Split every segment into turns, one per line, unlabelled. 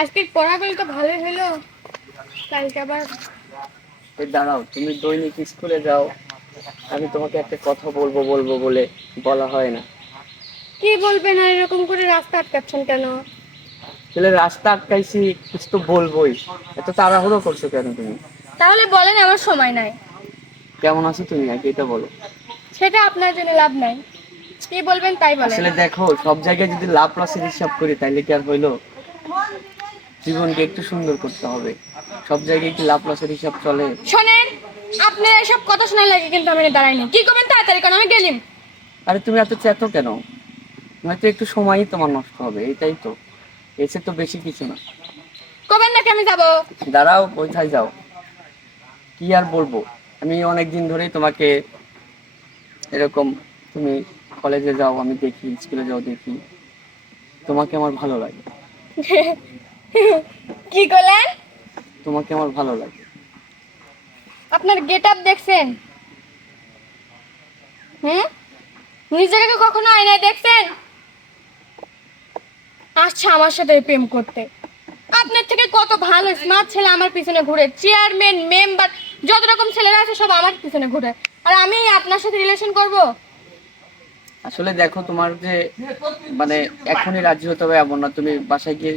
আজকে পড়াগুলো তো ভালোই হলো। কালকে আবার
এই দাঁড়াও তুমি দৈনিক স্কুলে যাও। আমি তোমাকে একটা কথা বলব বলব বলে বলা হয় না।
কি বলবেন আর এরকম করে রাস্তা আটকাচ্ছেন কেন?
তাহলে রাস্তা আটকাইছি কিছু তো বলবোই। এত তাড়াহুড়ো করছ কেন তুমি?
তাহলে বলেন আমার সময় নাই।
কেমন আছো তুমি? আগে এটা বলো।
সেটা আপনার জন্য লাভ নাই। কি বলবেন তাই বলেন।
আসলে দেখো সব জায়গায় যদি লাভ লসের হিসাব করি তাহলে কি আর হইল? জীবনকে একটু সুন্দর করতে হবে। সব জায়গায় কি লাভ লসের হিসাব চলে?
শোনেন আপনার এসব কথা শোনা লাগে কিন্তু আমি দাঁড়াইনি কি করবেন তাড়াতাড়ি কারণ আমি গেলিম।
আরে তুমি এত চেত কেন? হয়তো একটু সময়ই তোমার নষ্ট হবে এটাই তো। এসে তো বেশি কিছু না।
কবেন নাকি আমি যাব?
দাঁড়াও কোথায় যাও। কি আর বলব? আমি অনেক দিন ধরেই তোমাকে এরকম তুমি কলেজে যাও আমি দেখি স্কুলে যাও দেখি। তোমাকে আমার ভালো লাগে।
কি করলেন?
তোমাকে আমার ভালো লাগে।
আপনার গেট আপ দেখছেন? হুম? নিজেকে কখনো আয়নায় দেখছেন? আচ্ছা আমার সাথে প্রেম করতে। আপনার থেকে কত ভালো স্মার্ট ছেলে আমার পিছনে ঘুরে চেয়ারম্যান মেম্বার যত রকম ছেলেরা আছে সব আমার পিছনে ঘুরে। আর আমি আপনার সাথে রিলেশন করব?
আসলে দেখো তোমার যে মানে এখনই রাজি হতে হবে এমন না। তুমি বাসায় গিয়ে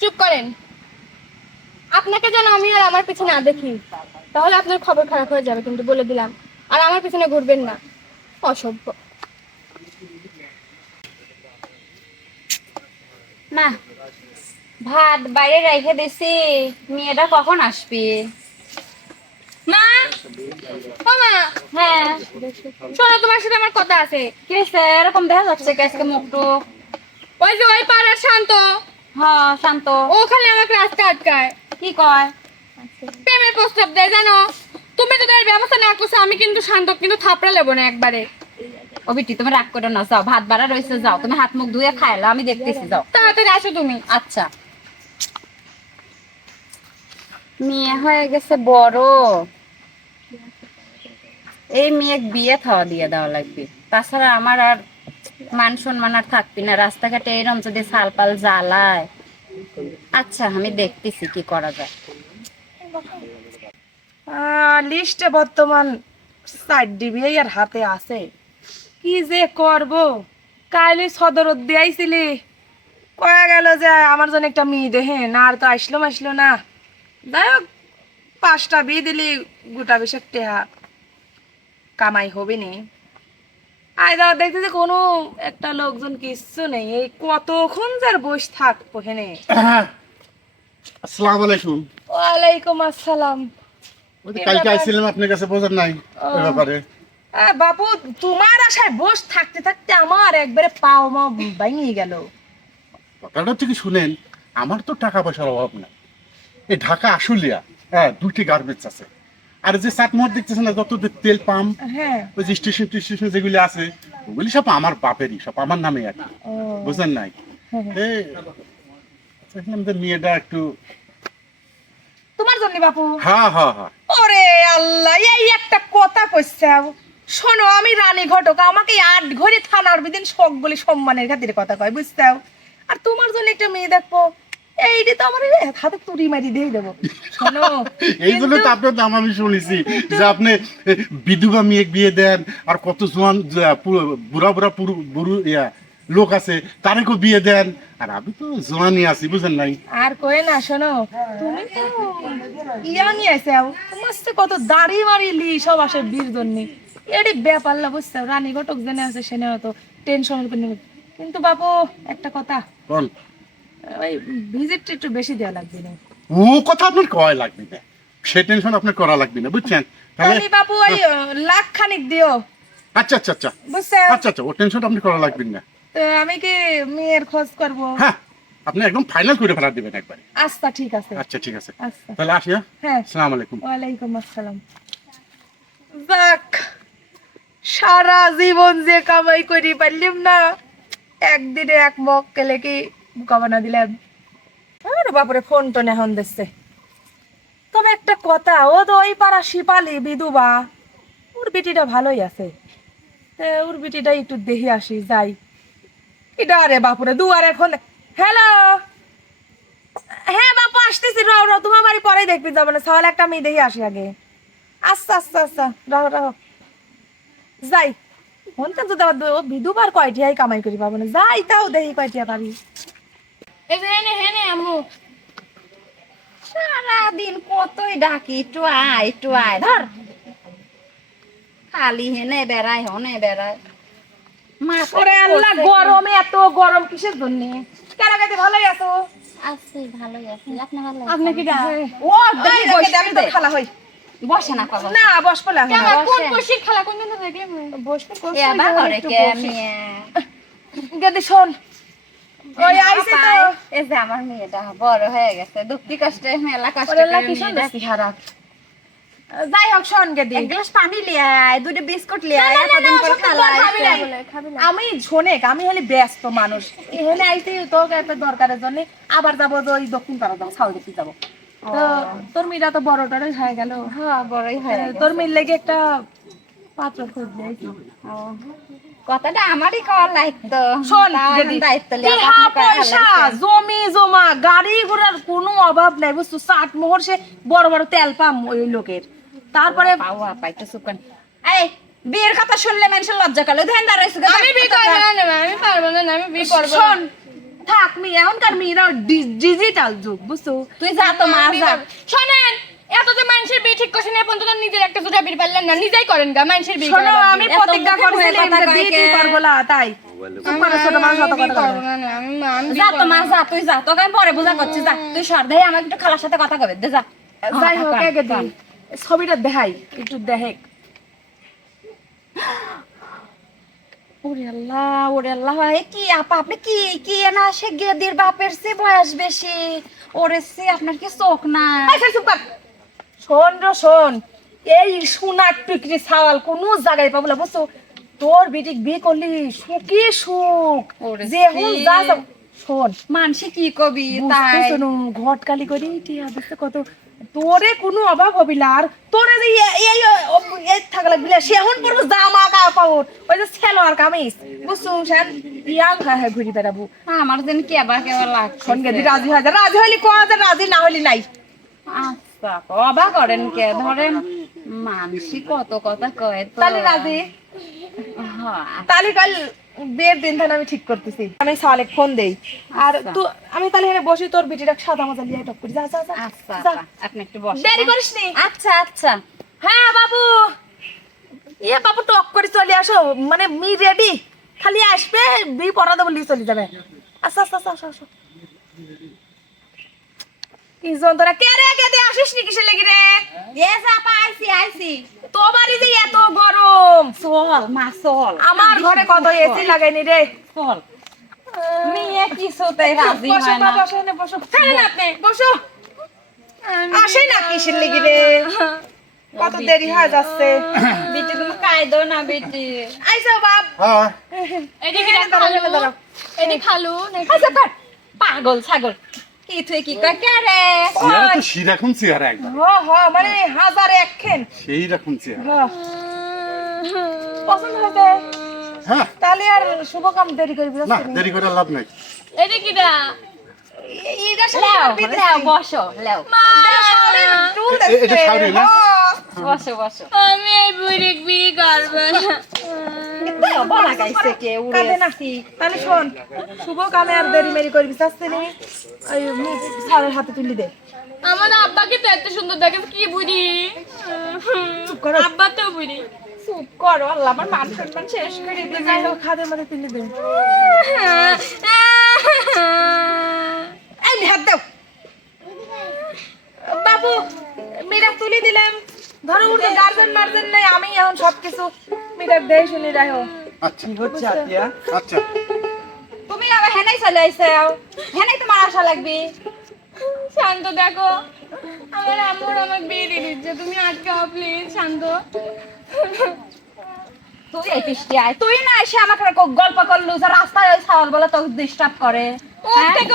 চুপ করেন। আপনাকে যেন আমি আর আমার পিছনে না দেখি। তাহলে আপনার খবর খারাপ হয়ে যাবে কিন্তু বলে দিলাম। আর আমার পিছনে ঘুরবেন না। অসভ্য।
না ভাত বাইরে রেখে দিছি। মেয়েটা কখন আসবে?
মা! ও মা!
হ্যাঁ।
শোনো তোমার সাথে আমার কথা আছে।
কি এরকম দেখা যাচ্ছে আজকে মুখটু
ওই যে ওই পাড়ার শান্ত।
হ্যাঁ শান্ত।
ও খালি আমাকে রাস্তা আটকায়।
কি কয়?
প্রেমের প্রস্তাব দেয় জানো? তুমি যদি এর ব্যবস্থা না করছ আমি কিন্তু শান্ত কিন্তু থাপড়া লেবো না একবারে।
ও বিটি তুমি রাগ করো না যাও ভাত বাড়া রয়েছে যাও। তুমি হাত মুখ ধুয়ে খাইলো আমি দেখতেছি যাও।
তাড়াতাড়ি আসো তুমি।
আচ্ছা। মেয়ে হয়ে গেছে বড়। এই মেয়ে বিয়ে খাওয়া দিয়ে দেওয়া লাগবে। তাছাড়া আমার আর মান সম্মান আর থাকবি না। রাস্তাঘাটে এরম যদি সালপাল জ্বালায়। আচ্ছা আমি দেখতেছি কি করা যায়।
লিস্টে বর্তমান সাইড ডিবি আর হাতে আছে। কি যে করব? কাইলে সদর দিয়াইছিলি কয়া গেল যে আমার জন্য একটা মেয়ে দেহে না আর তো আসলো আসলো না। যাই হোক, পাঁচটা বিয়ে দিলি, গোটা বিশেক টেহা কামাই হবে নি আয় দাও দেখতেছি কোনো একটা লোকজন কিচ্ছু নেই। এই কতক্ষণ যার বস থাকব হেনে
আসসালামু আলাইকুম।
ওয়ালাইকুম আসসালাম।
ওই কালকে আইছিলাম আপনার কাছে বোঝার নাই ওই ব্যাপারে।
বাপু তোমার আশায় বস থাকতে থাকতে আমার একবারে পাও মা ভাঙিয়ে গেল।
কথাটা হচ্ছে শুনেন আমার তো টাকা পয়সার অভাব নাই। এই ঢাকা আশুলিয়া হ্যাঁ দুইটি গার্মেন্টস আছে। আর যে চাটমোহর দেখতেছেন না যত তেল পাম্প
হ্যাঁ।
ওই যে স্টেশন টেশন যেগুলি আছে ওগুলি সব আমার বাপেরই সব আমার নামে আর কি। বুঝলেন নাই? এই, দেখলাম যে মেয়েটা একটু
তোমার জন্য বাপু?
হ্যাঁ হ্যাঁ হ্যাঁ।
ওরে আল্লাহ এই একটা কথা কইছে। শোনো আমি রানী ঘটক আমাকে আট ঘড়ি থানার বিদিন সকগুলি সম্মানের খাতিরে কথা কয় বুঝতেও আর তোমার জন্য একটা মেয়ে দেখব। এইটি তো আমার হাতে তুড়ি মারি দিয়ে দেবো। শোনো
এই জন্য তো আপনার নাম আমি শুনেছি যে আপনি বিধবা মেয়ে বিয়ে দেন আর কত জোয়ান বুড়া বুড়া পুরু- বুড়ু ইয়া লোক আছে তারেকও বিয়ে দেন। আর আমি তো জোয়ানই আছি বুঝেন নাই?
আর না শোনো তুমি তো ইয়া তোমার সাথে কত দাড়ি মারি লি সব আসে বীর জন্য। এটি ব্যাপার না বুঝছ রানী ঘটক জেনে আছে সেনে হয়তো টেনশন কিন্তু বাবু একটা কথা।
বল।
ওই ভিজিটটা একটু বেশি দেওয়া লাগবে না।
ও কথা আপনার কয় লাগবে না? সে টেনশন আপনার করা লাগবে না বুঝছেন? তাহলে
বাবু ওই লাখ খানিক দিও।
আচ্ছা আচ্ছা আচ্ছা।
বুঝছ
আচ্ছা আচ্ছা ও টেনশন আপনি করা লাগবে না।
আমি কি মেয়ের খোঁজ করব?
হ্যাঁ আপনি একদম ফাইনাল করে ফেলা দিবেন একবারে।
আচ্ছা ঠিক আছে।
আচ্ছা ঠিক আছে।
আচ্ছা।
তাহলে আসি হ্যাঁ?
হ্যাঁ।
আসসালামু আলাইকুম।
আসসালাম। যাক সারা জীবন যে কামাই করি পারলিম না একদিনে এক মগ কেলে কি বাপরে ফোন টোন এখন দিচ্ছে। তবে একটা কথা, ও তো ওই পাড়া শিপালি, বিধুবা। ওর বিটিটা ভালোই আছে। ওর বিটিটা একটু দেখে আসি, যাই। এটা আরে এখন। হ্যালো হ্যাঁ বাপু, আসতেছি। রাও রাও, তোমার বাড়ি পরে দেখবি যাব না। সকালে একটা মেয়ে দেখে আসি আগে। আচ্ছা আচ্ছা আচ্ছা। রাও রাও। যাই। হনতে আবার ও বিধুবার কয়টিয়াই কামাই করি পাবো না। যাই তাও দেখি কয়টিয়া পাবি।
এই যে হেনে হেনে আম্মু
সারাদিন কতই ডাকি একটু আয় একটু আয় ধর। খালি হেনে বেড়ায় হনে বেড়ায়।
ওরে আল্লাহ গরমে এত গরম কিসের জন্য? কেন গেতে ভালোই আছো?
আছে ভালোই আছে। আপনি ভালো
আপনি কি
ও দেখি দেখি আমি তো খালা হই।
বসে না কখন
না বস পলা
আমার কোন কোশি খালা কোন দিন দেখলে
বসবে
এ আবার করে কে মেয়ে
গেদি শোন। ওই আইছে তো।
এই যে আমার মেয়েটা বড় হয়ে গেছে দুঃখী কষ্টে মেলা কষ্ট করে
কি
মেয়েটা
যাই হোক শোন গেদি।
এক গ্লাস পানি লিয়ায় দুটো বিস্কুট পর খালাই
আমি শোনেক আমি হলে ব্যস্ত মানুষ। এখানে আইতে তো একটা দরকারের জন্য। আবার যাব ওই দক্ষিণ পাড়া যাব সাউথ দেখতে যাব। তো তোর মেয়েটা তো বড় টড়ই হয়ে গেল।
হ্যাঁ বড়ই হয়ে।
তোর মেয়ের লেগে একটা পাত্র খোঁজ দিয়েছি
ও, কথাটা আমারই কওয়ার লাগতো।
শোন
তাও দায়িত্ব
টিহা পয়সা জমি জমা গাড়ি ঘোড়ার কোনো অভাব নাই বুঝছ? ষাট মোহর সে বড় বড় তেল পাম ওই লোকের। তারপরে
একটু চুপ করেন। এই বিয়ের কথা শুনলে মানুষের লজ্জা কালো ধ্যান দাঁড়াইছে
আমি বিয়ে করব না আমি পারব না আমি বিয়ে করব
শোন থাক মি এখনকার মেয়েরা ডিজিটাল যুগ বুঝছ?
তুই যা তো মা যা।
শোনেন এত যে মানুষের বিয়ে ঠিক করছেন এখন তো নিজের একটা বিয়ে পারলেন না নিজেই করেন গা মানুষের বিয়ে
শোনো আমি প্রতিজ্ঞা
মুখে মুখে
করছিলাম যে বিয়ে
কে?
টিয়ে না তাই। চুপ করো, ছোট মানুষ অত
বিয়ে
কথা
করব
বলে না।
না, না, আমি মা, আমি
যা তো মা যা তুই যা তোকে আমি পরে বুঝা করছি যা। তুই সর্দাই আমাকে একটু খালার সাথে কথা কবে দে যা।
যাই হোক একে দিন ছবিটা দেখাই। একটু দেখেক
ওরে আল্লাহ ওরে আল্লাহ কি আপা আপনি কি কি না সে গেদির বাপের সে বয়স বেশি? ওরে সে আপনার কি চোখ না
চুপ কর। শোন রে শোন এই সোনার টুকরি ছাওয়াল কোন জায়গায় পাবো না বুঝছ? তোর বেটিক বিয়ে করলি সুখী সুখ। যে হুন যা যা- শোন।
মানসি কি কবি তাই?
ঘটকালি করি টিয়া বুঝতে কত। তোরে কোনো অভাব হবি না আর তোরে যে এই- এই থাকা লাগবি না, সে এখন পড়ব জামা কাপড় পাবো ওই যে সেলোয়ার কামিজ বুঝছ সেন? ইয়াং হ্যাঁ হ্যাঁ ঘুরি বেড়াবো।
আমার যেন কেবা কেবা লাগছে।
শোন গেদি রাজি হয় রাজি হইলি কোয়া রাজি না হইলি নাই।
আচ্ছা। অবাক করেন কে? ধরেন মানসি কত কথা কয়
তাহলে রাজি?
হ্যাঁ।
তাহলে কাল বিয়ের দিন তাহলে আমি ঠিক করতেছি। আমি সালেক ফোন দেই। আর তুই আমি তাহলে এখানে বসি তোর বিটিটা সাদা মজা লিয়ে টপ করি। যা যা যা।
আচ্ছা আপনি একটু বসেন
দেরি করিস নি
আচ্ছা আচ্ছা।
হ্যাঁ বাবু। ইয়ে বাবু টক করে চলে আসো। মানে মি রেডি খালি আসবে বি পড়া দেবো লিয়ে চলে যাবে। আচ্ছা আচ্ছা আচ্ছা আসো, কে রে কে আসিস নি কিসে লেগে রে?
এস আপা আইছি আইছি
তোমারই যে এত গরম।
চল মা চল।
আমার ঘরে কত এসি লাগাইনি রে।
চল। মেয়ে কিছুতেই রাজি হয় না।
বসো এনে বসো। খালি আপনি বসো। আসে না কিসের লেগে রে? কত দেরি হয়ে যাচ্ছে।
বিটি তুমি না বিটি।
বাপ।
হ্যাঁ।
এদিকে। এদিকে খালু
আচ্ছা পাগল ছাগল। কি তুই কি কয় কে রে?
চেহারা তো সেরকম চেহারা একদম
হ হ মানে হাজার একখেন।
সেই রকম চেহারা।
হ্যাঁ। পছন্দ হয়েছে?
হ্যাঁ।
তাহলে আর শুভ কাম দেরি করবি
না দেরি করে লাভ নাই।
এদিকে দা
লেও লেও বসো লেও।
এটা শাড়ি না?
বসো। বসো
আমি এই বুড়ি বিয়ে করব। না
লেও বলা কে উড়ে
কাঁদে তাহলে শোন শুভ কামে আর দেরি মেরি করবি চাচ্ছে নি। ওই মুখ হাতে তুলি দে।
আমার আব্বাকে তো এত সুন্দর দেখে কি বুড়ি?
করো।
আব্বা তো বুড়ি।
চুপ করো আল্লাহ আমার মান সম্মান শেষ করে দিবে।
যাই হোক খাদের মধ্যে তুলি দে। এই হাত দাও। বাবু মেয়েটা তুলি দিলাম। ধরো উঠে গার্জেন মার্জেন নাই আমি এখন সবকিছু মেয়েটা দেই শুনি রাখো
আচ্ছা।
হচ্ছে আতিয়া?
আচ্ছা।
তুমি আবার হেনাই চলে আইছে হেনাই তোমার আশা লাগবে?
শান্ত দেখো আমার আম্মুর আমার বিয়ে দিয়ে দিচ্ছে। তুমি আটকাও প্লিজ শান্ত।
তুই এই পৃষ্টি আয়। তুই না এসে আমাকে গল্প করলু যে রাস্তায় ওই ছাগল বলে তোকে ডিস্টার্ব করে।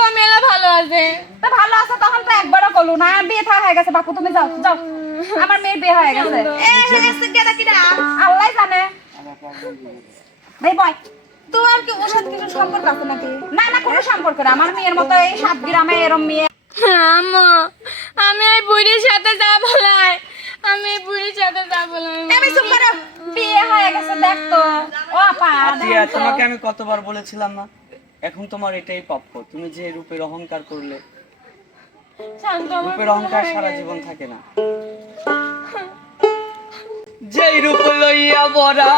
ওর মেলা ভালো আছে।
তা ভালো আছে তখন তো একবারও করলু না। বিয়ে থা হয়ে গেছে বাপু তুমি যাও যাও। আমার মেয়ের বিয়ে হয়ে গেছে। আল্লাহ জানে। ভাই বয়।
তোমার কি ওর সাথে কিছু সম্পর্ক আছে নাকি?
না না কোনো সম্পর্ক না। আমার মেয়ের মতো এই সাত গ্রামে এরম মেয়ে।
আমা আমি ওই বুড়ির সাথে যাব নাই। আমি বুড়ির সাথে যাব নাই
আমি চুপ করো। বিয়ে হয়ে গেছে দেখ তো। ও আপা
দিয়া তোমাকে আমি কতবার বলেছিলাম না? এখন তোমার এটাই প্রাপ্য তুমি যে রূপের অহংকার করলে রূপের অহংকার সারা জীবন থাকে না। সেই রূপ লইয়া
বরা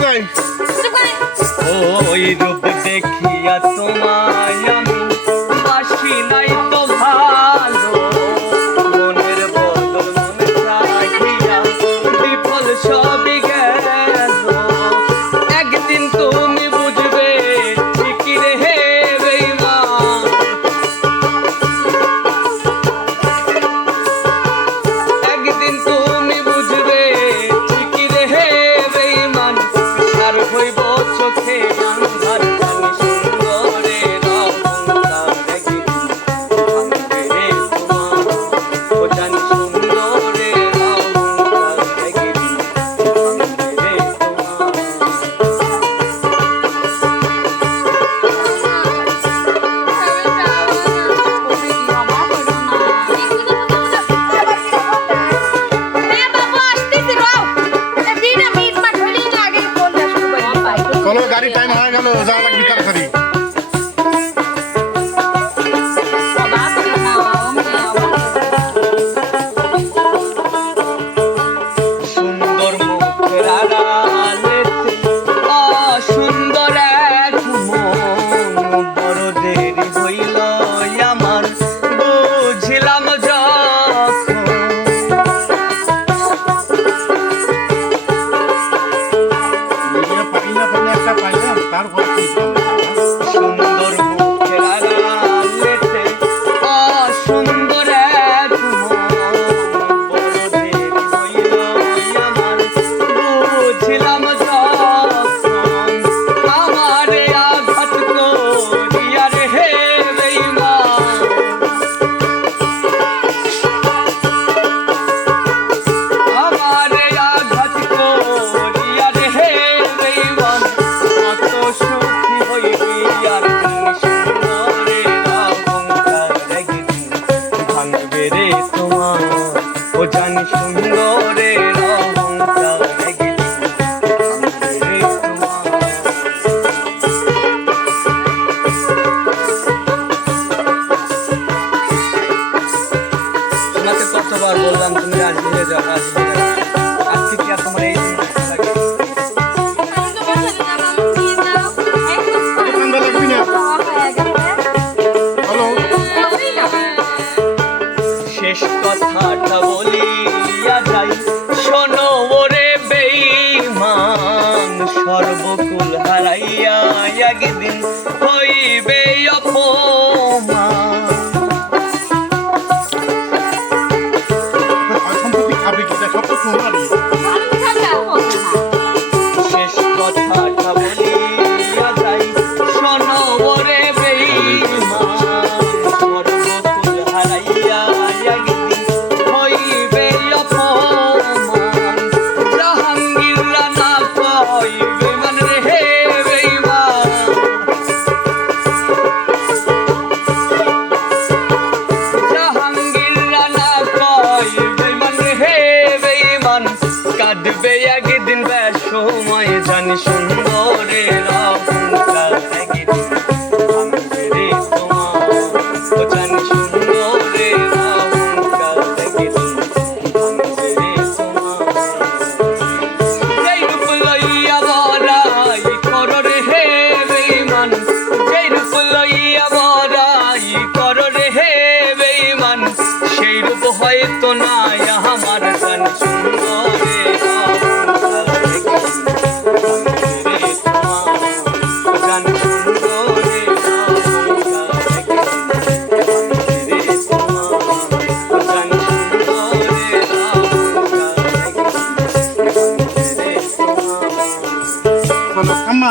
গাই
ওই রূপ দেখিয়া তোমায় আমি বাসি নাই
চলো গাড়ি টাইম হয়ে গেল যা লাগবে তাড়াতাড়ি তারপর
শেষ কথাটা
বলি।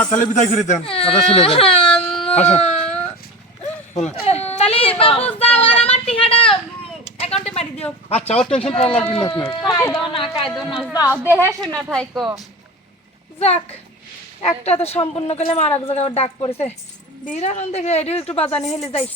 তাহলে বিদায় করে দেন দাদা চলে যান। আসো বলেন
তাহলে বাবু যাও আর আমার টিহাটা অ্যাকাউন্টে মারি দিও।
আচ্ছা ওর টেনশন করা লাগবে না আপনার।
কায়দো না কাইদো না যাও দেহে শোনা থাইকো।
যাক একটা তো সম্পূর্ণ গেলে আর এক জায়গায় ডাক পড়েছে। বিরান দেখে এডিও একটু বাজানি হেলে যাই।